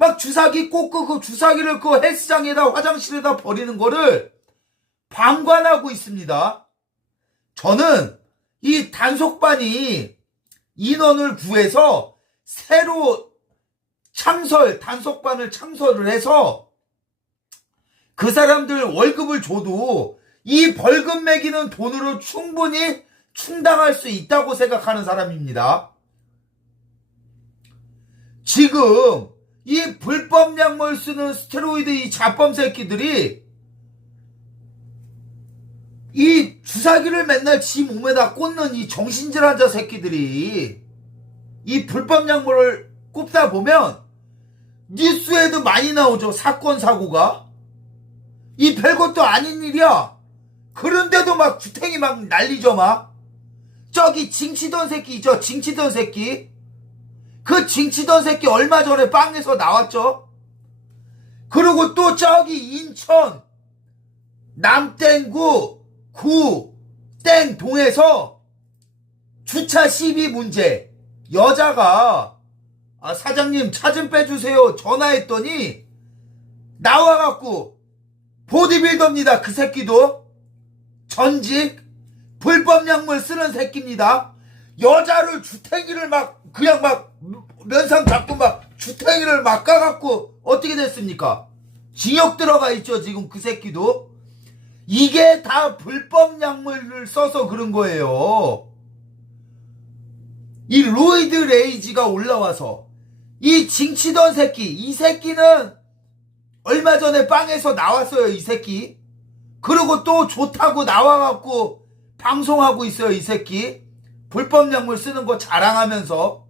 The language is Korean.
막 주사기 꽂고 그 주사기를 그 헬스장에다 화장실에다 버리는 거를 방관하고 있습니다. 저는 이 단속반이 인원을 구해서 새로 창설, 단속반을 창설을 해서 그 사람들 월급을 줘도 이 벌금 매기는 돈으로 충분히 충당할 수 있다고 생각하는 사람입니다. 지금 이 불법 약물 쓰는 스테로이드 이 자범 새끼들이 이 주사기를 맨날 지 몸에다 꽂는 이 정신질 환자 새끼들이 이 불법 약물을 꼽다 보면 뉴스에도 많이 나오죠. 사건, 사고가. 이 별것도 아닌 일이야. 그런데도 막 구탱이 막 날리죠, 막. 저기 징치던 새끼 있죠? 징치던 새끼. 그 징치던 새끼 얼마 전에 빵에서 나왔죠? 그리고 또 저기 인천 남땡구 구 땡동에서 주차 시비 문제. 여자가 아 사장님 차 좀 빼주세요. 전화했더니 나와갖고 보디빌더입니다. 그 새끼도. 전직 불법 약물 쓰는 새끼입니다 여자를 주탱이를 막 그냥 막 면상 잡고 막 주탱이를 막 까갖고 어떻게 됐습니까 징역 들어가 있죠 지금 그 새끼도 이게 다 불법 약물을 써서 그런 거예요. 이 로이드 레이지가 올라와서 이 징치던 새끼, 이 새끼는 얼마 전에 빵에서 나왔어요, 이 새끼. 그리고 또 좋다고 나와갖고 방송하고 있어요, 이 새끼. 불법 약물 쓰는 거 자랑하면서.